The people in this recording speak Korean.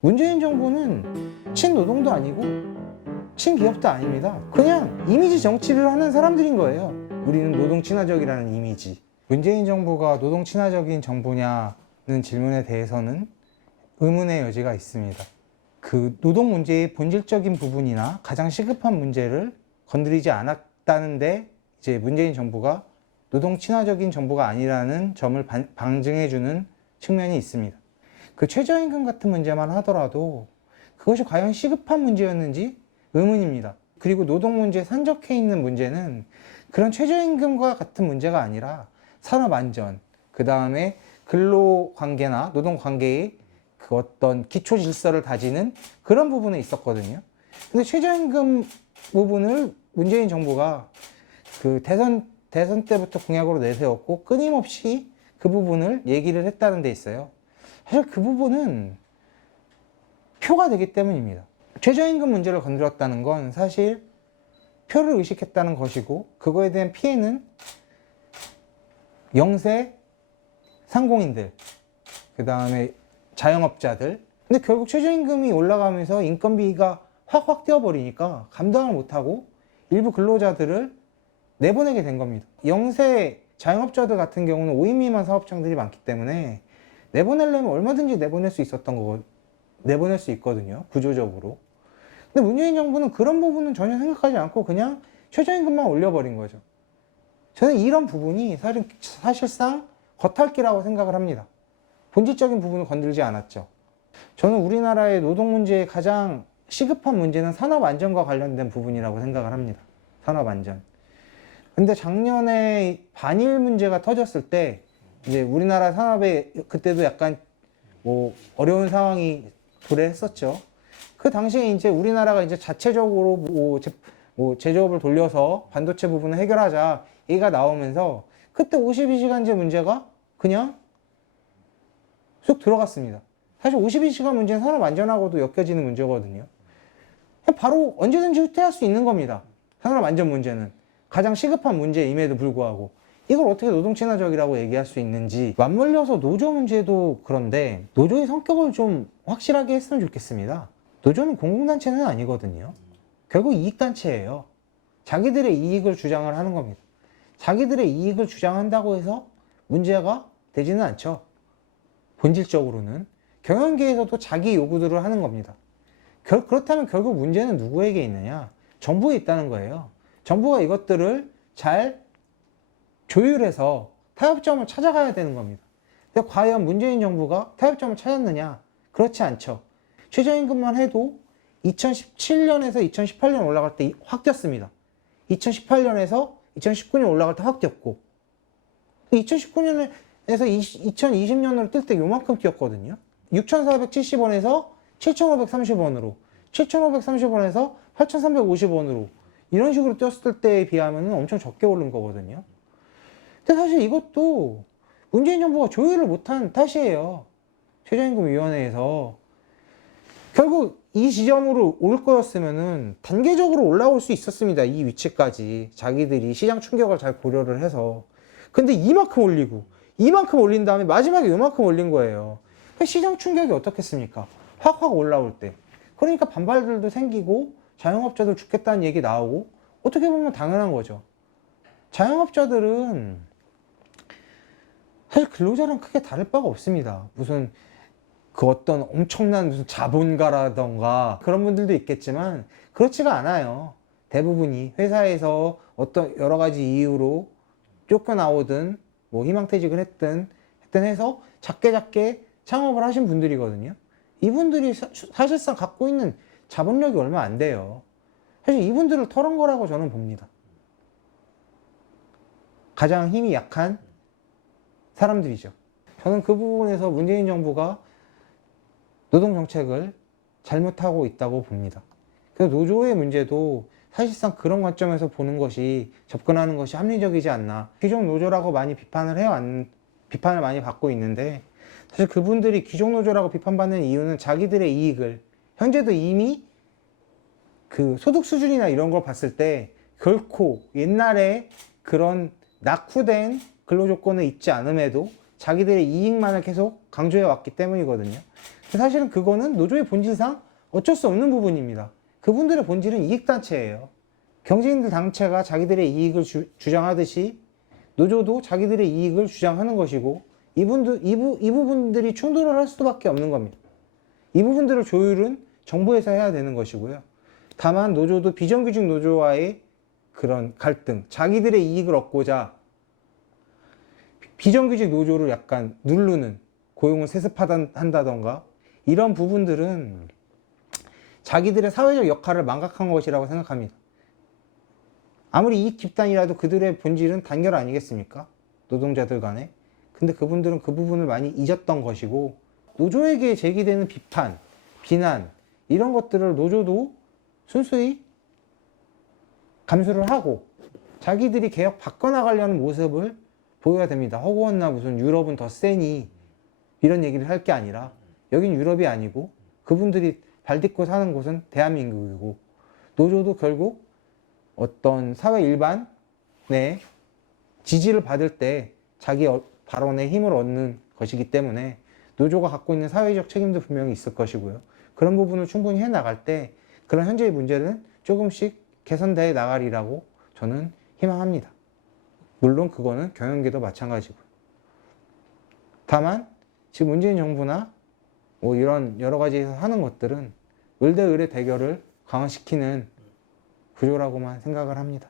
문재인 정부는 친노동도 아니고 친기업도 아닙니다. 그냥 이미지 정치를 하는 사람들인 거예요. 우리는 노동 친화적이라는 이미지. 문재인 정부가 노동 친화적인 정부냐는 질문에 대해서는 의문의 여지가 있습니다. 그 노동 문제의 본질적인 부분이나 가장 시급한 문제를 건드리지 않았다는데 이제 문재인 정부가 노동 친화적인 정부가 아니라는 점을 방증해주는 측면이 있습니다. 그 최저임금 같은 문제만 하더라도 그것이 과연 시급한 문제였는지 의문입니다. 그리고 노동 문제에 산적해 있는 문제는 그런 최저임금과 같은 문제가 아니라 산업안전, 그 다음에 근로관계나 노동관계의 그 어떤 기초 질서를 다지는 그런 부분에 있었거든요. 근데 최저임금 부분을 문재인 정부가 그 대선 때부터 공약으로 내세웠고 끊임없이 그 부분을 얘기를 했다는 데 있어요. 사실 그 부분은 표가 되기 때문입니다. 최저임금 문제를 건드렸다는 건 사실 표를 의식했다는 것이고, 그거에 대한 피해는 영세 상공인들, 그 다음에 자영업자들. 근데 결국 최저임금이 올라가면서 인건비가 확 뛰어버리니까 감당을 못하고 일부 근로자들을 내보내게 된 겁니다. 영세 자영업자들 같은 경우는 5인 미만 사업장들이 많기 때문에 내보내려면 얼마든지 내보낼 수 내보낼 수 있거든요, 구조적으로. 근데 문재인 정부는 그런 부분은 전혀 생각하지 않고 그냥 최저임금만 올려버린 거죠. 저는 이런 부분이 사실상 겉핥기라고 생각을 합니다. 본질적인 부분을 건들지 않았죠. 저는 우리나라의 노동 문제의 가장 시급한 문제는 산업안전과 관련된 부분이라고 생각을 합니다. 산업안전. 근데 작년에 반일 문제가 터졌을 때 이제 우리나라 산업에 그때도 약간 어려운 상황이 도래했었죠. 그 당시에 이제 우리나라가 이제 자체적으로 제조업을 돌려서 반도체 부분을 해결하자 얘기가 나오면서 그때 52시간제 문제가 그냥 쑥 들어갔습니다. 사실 52시간 문제는 산업 안전하고도 엮여지는 문제거든요. 바로 언제든지 후퇴할 수 있는 겁니다. 산업 안전 문제는 가장 시급한 문제임에도 불구하고 이걸 어떻게 노동 친화적이라고 얘기할 수 있는지. 맞물려서 노조 문제도 그런데 노조의 성격을 좀 확실하게 했으면 좋겠습니다. 노조는 공공단체는 아니거든요. 결국 이익단체예요. 자기들의 이익을 주장을 하는 겁니다. 자기들의 이익을 주장한다고 해서 문제가 되지는 않죠. 본질적으로는 경영계에서도 자기 요구들을 하는 겁니다. 그렇다면 결국 문제는 누구에게 있느냐? 정부에 있다는 거예요. 정부가 이것들을 잘 조율해서 타협점을 찾아가야 되는 겁니다. 근데 과연 문재인 정부가 타협점을 찾았느냐? 그렇지 않죠. 최저임금만 해도 2017년에서 2018년 올라갈 때 확 뛰었습니다. 2018년에서 2019년 올라갈 때 확 뛰었고, 2019년에서 2020년으로 뛸 때 요만큼 뛰었거든요. 6,470원에서 7,530원으로, 7,530원에서 8,350원으로 이런 식으로 뛰었을 때에 비하면 엄청 적게 오른 거거든요. 근데 사실 이것도 문재인 정부가 조율을 못한 탓이에요. 최저임금위원회에서. 결국 이 지점으로 올 거였으면은 단계적으로 올라올 수 있었습니다. 이 위치까지. 자기들이 시장 충격을 잘 고려를 해서. 근데 이만큼 올리고, 이만큼 올린 다음에 마지막에 이만큼 올린 거예요. 시장 충격이 어떻겠습니까? 확 올라올 때. 그러니까 반발들도 생기고, 자영업자들 죽겠다는 얘기 나오고, 어떻게 보면 당연한 거죠. 자영업자들은 사실 근로자랑 크게 다를 바가 없습니다. 무슨 그 어떤 엄청난 무슨 자본가라던가 그런 분들도 있겠지만 그렇지가 않아요. 대부분이 회사에서 어떤 여러 가지 이유로 쫓겨나오든 희망퇴직을 했든 해서 작게 창업을 하신 분들이거든요. 이분들이 사실상 갖고 있는 자본력이 얼마 안 돼요. 사실 이분들을 털은 거라고 저는 봅니다. 가장 힘이 약한 사람들이죠. 저는 그 부분에서 문재인 정부가 노동정책을 잘못하고 있다고 봅니다. 그래서 노조의 문제도 사실상 그런 관점에서 보는 것이, 접근하는 것이 합리적이지 않나. 기존 노조라고 많이 비판을 많이 받고 있는데, 사실 그분들이 기존 노조라고 비판받는 이유는 자기들의 이익을, 현재도 이미 그 소득 수준이나 이런 걸 봤을 때 결코 옛날에 그런 낙후된 근로조건을 잊지 않음에도 자기들의 이익만을 계속 강조해 왔기 때문이거든요. 사실은 그거는 노조의 본질상 어쩔 수 없는 부분입니다. 그분들의 본질은 이익단체예요. 경제인들 단체가 자기들의 이익을 주장하듯이 노조도 자기들의 이익을 주장하는 것이고 이 부분들이 충돌을 할 수밖에 없는 겁니다. 이 부분들을 조율은 정부에서 해야 되는 것이고요. 다만 노조도 비정규직 노조와의 그런 갈등, 자기들의 이익을 얻고자 비정규직 노조를 약간 누르는, 고용을 세습한다던가 이런 부분들은 자기들의 사회적 역할을 망각한 것이라고 생각합니다. 아무리 이익 집단이라도 그들의 본질은 단결 아니겠습니까? 노동자들 간에. 근데 그분들은 그 부분을 많이 잊었던 것이고, 노조에게 제기되는 비판, 비난 이런 것들을 노조도 순수히 감수를 하고 자기들이 개혁 바꿔나가려는 모습을 보여야 됩니다. 허구헌나 무슨 유럽은 더 세니 이런 얘기를 할 게 아니라 여긴 유럽이 아니고 그분들이 발딛고 사는 곳은 대한민국이고, 노조도 결국 어떤 사회 일반의 지지를 받을 때 자기 발언에 힘을 얻는 것이기 때문에 노조가 갖고 있는 사회적 책임도 분명히 있을 것이고요. 그런 부분을 충분히 해나갈 때 그런 현재의 문제는 조금씩 개선되어 나가리라고 저는 희망합니다. 물론 그거는 경영계도 마찬가지고요. 다만 지금 문재인 정부나 뭐 이런 여러 가지에서 하는 것들은 을 대 을의 대결을 강화시키는 구조라고만 생각을 합니다.